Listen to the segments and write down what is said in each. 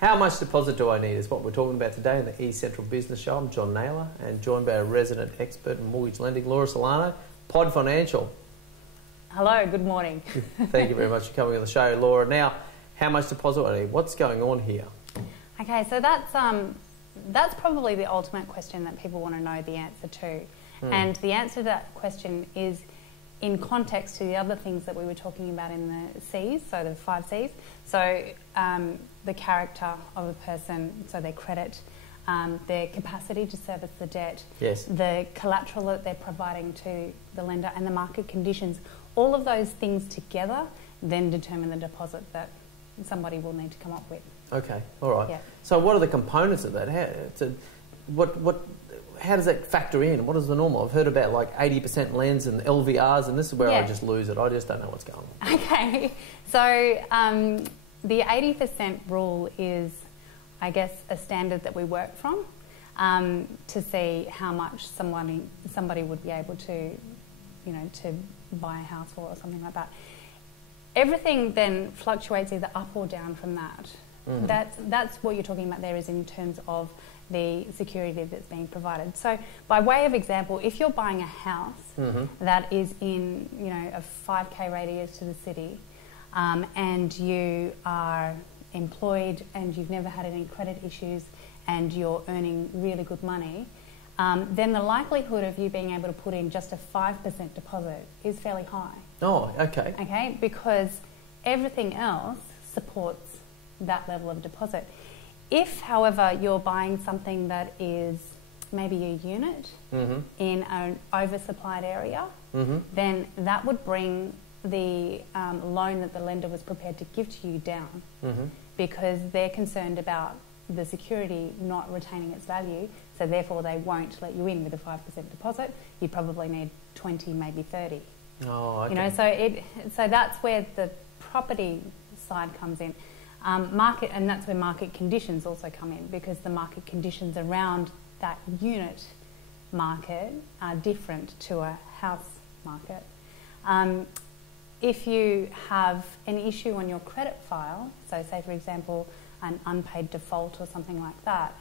How much deposit do I need is what we're talking about today in the eCentral Business Show. I'm John Nayler and joined by a resident expert in mortgage lending, Laura Sillano, Pod Financial. Hello, good morning. Thank you very much for coming on the show, Laura. Now, how much deposit do I need? What's going on here? Okay, so that's probably the ultimate question that people want to know the answer to. And the answer to that question is in context to the other things that we were talking about in the C's, so the 5 C's. So the character of a person, so their credit, their capacity to service the debt, yes, the collateral that they're providing to the lender, and the market conditions. All of those things together then determine the deposit that somebody will need to come up with. Okay, all right. Yeah. So what are the components of that? How does that factor in? What is the normal? I've heard about like 80% lens and LVRs, and this is where I just lose it. I just don't know what's going on. Okay, so the 80% rule is, I guess, a standard that we work from to see how much somebody would be able to, to buy a house for or something like that. Everything then fluctuates either up or down from that. Mm-hmm. That's what you're talking about there, is in terms of the security that's being provided. So by way of example, if you're buying a house that is in a 5K radius to the city, and you are employed and you've never had any credit issues and you're earning really good money, then the likelihood of you being able to put in just a 5% deposit is fairly high. Oh, okay. Okay, because everything else supports that level of deposit. If, however, you're buying something that is maybe a unit in an oversupplied area, then that would bring the loan that the lender was prepared to give to you down, because they're concerned about the security not retaining its value, so therefore they won't let you in with a 5% deposit. You probably need 20, maybe 30. Oh, okay. So that's where the property side comes in. And that's where market conditions also come in, because the market conditions around that unit market are different to a house market. If you have an issue on your credit file, so say for example an unpaid default or something like that,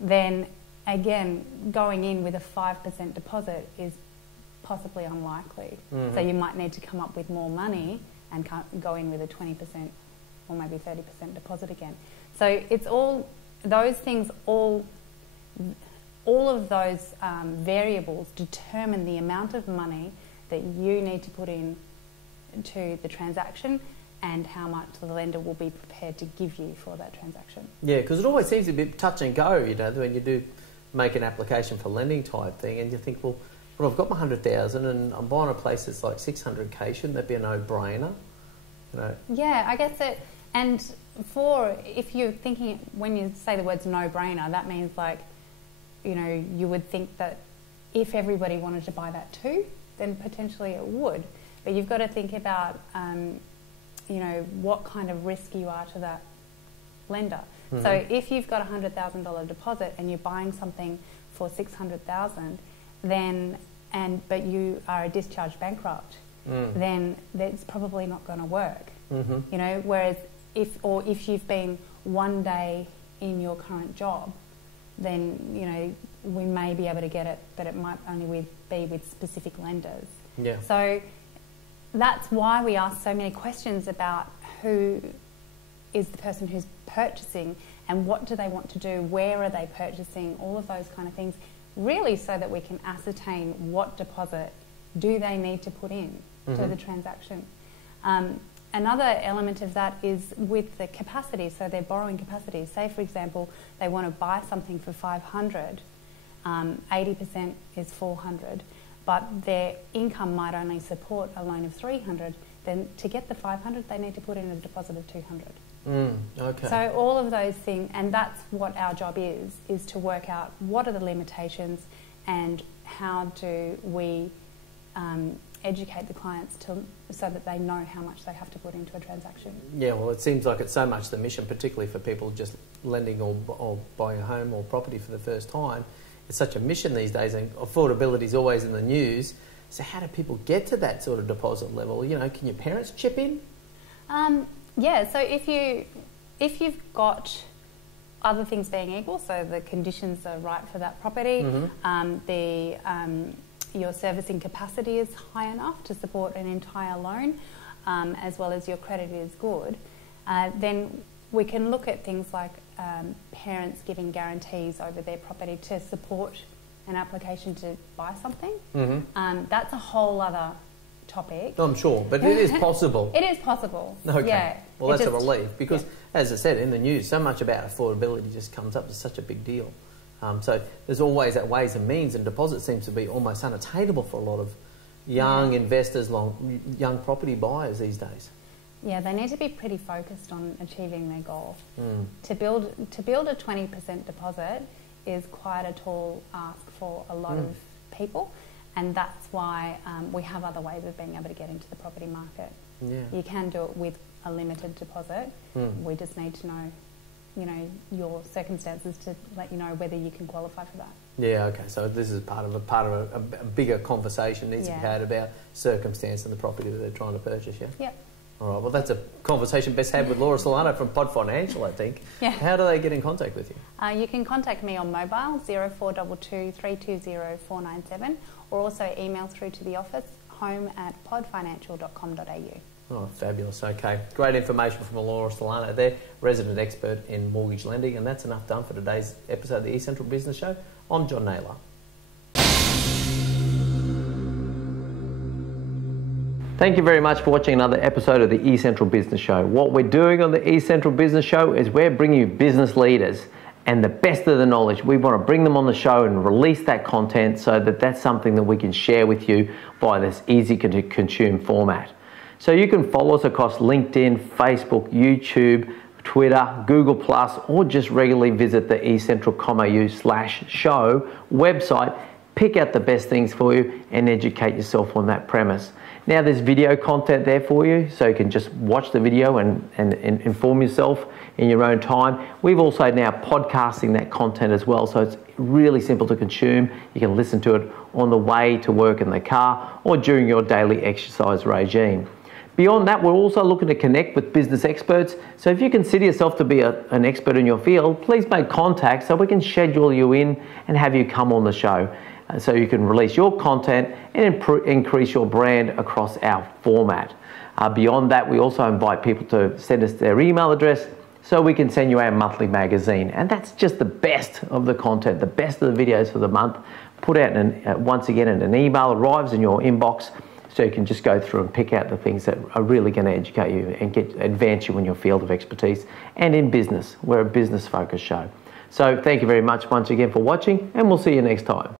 then again going in with a 5% deposit is possibly unlikely. So you might need to come up with more money and go in with a 20% or maybe 30% deposit again. So it's all those things, all of those variables determine the amount of money that you need to put in to the transaction and how much the lender will be prepared to give you for that transaction. Yeah, because it always seems a bit touch and go, when you do make an application for lending type thing, and you think, well, I've got my 100,000 and I'm buying a place that's like 600k, shouldn't that be a no-brainer? Yeah, I guess it. And if you're thinking, when you say the words no-brainer, that means you would think that if everybody wanted to buy that too, then potentially it would. But you've got to think about, what kind of risk you are to that lender. So if you've got a $100,000 deposit and you're buying something for $600,000, but you are a discharged bankrupt, then that's probably not going to work. Whereas if you've been one day in your current job, then we may be able to get it, but it might only be with specific lenders. Yeah. So that's why we ask so many questions about who is the person who's purchasing and what do they want to do, where are they purchasing, all of those kind of things, really so that we can ascertain what deposit do they need to put in to the transaction. Another element of that is with the capacity, so their borrowing capacity. Say, for example, they want to buy something for 500, 80% is 400, but their income might only support a loan of 300, then to get the 500, they need to put in a deposit of 200. Okay. So all of those things, and that's what our job is to work out what are the limitations and how do we educate the clients so that they know how much they have to put into a transaction. Yeah, well, it seems like it's so much the mission, particularly for people just lending or buying a home or property for the first time. It's such a mission these days, and affordability is always in the news. So how do people get to that sort of deposit level? Can your parents chip in? Yeah, so if you've got other things being equal, so the conditions are right for that property, your servicing capacity is high enough to support an entire loan, as well as your credit is good, then we can look at things like parents giving guarantees over their property to support an application to buy something. That's a whole other topic. I'm sure, but it is possible. It is possible. Okay. Yeah. Well, that's a relief because, as I said, in the news, so much about affordability just comes up as such a big deal. So there's always that ways and means, and deposit seems to be almost unattainable for a lot of young investors, young property buyers these days. Yeah, they need to be pretty focused on achieving their goal. To build a 20% deposit is quite a tall ask for a lot of people, and that's why we have other ways of being able to get into the property market. Yeah. You can do it with a limited deposit. We just need to know, your circumstances to let you know whether you can qualify for that. Yeah, okay. So this is part of a bigger conversation needs to be had about circumstance and the property that they're trying to purchase. Yeah. Yep. All right. Well, that's a conversation best had with Laura Sillano from Pod Financial, I think. Yeah. How do they get in contact with you? You can contact me on mobile 0422 320 497, or also email through to the office home@podfinancial.com.au. Oh, fabulous. Okay. Great information from Laura Sillano there, resident expert in mortgage lending. And that's enough done for today's episode of the eCentral Business Show. I'm John Nayler. Thank you very much for watching another episode of the eCentral Business Show. What we're doing on the eCentral Business Show is we're bringing you business leaders and the best of the knowledge. We want to bring them on the show and release that content so that that's something that we can share with you via this easy to consume format. So you can follow us across LinkedIn, Facebook, YouTube, Twitter, Google+, or just regularly visit the eCentral.com.au/show website, pick out the best things for you and educate yourself on that premise. Now there's video content there for you, so you can just watch the video and inform yourself in your own time. We've also now podcasting that content as well, so it's really simple to consume. You can listen to it on the way to work in the car or during your daily exercise regime. Beyond that, we're also looking to connect with business experts. So if you consider yourself to be an expert in your field, please make contact so we can schedule you in and have you come on the show so you can release your content and increase your brand across our format. Beyond that, we also invite people to send us their email address so we can send you our monthly magazine. And that's just the best of the content, the best of the videos for the month, put out once again in an email, arrives in your inbox. So you can just go through and pick out the things that are really going to educate you and advance you in your field of expertise and in business. We're a business-focused show. So thank you very much once again for watching, and we'll see you next time.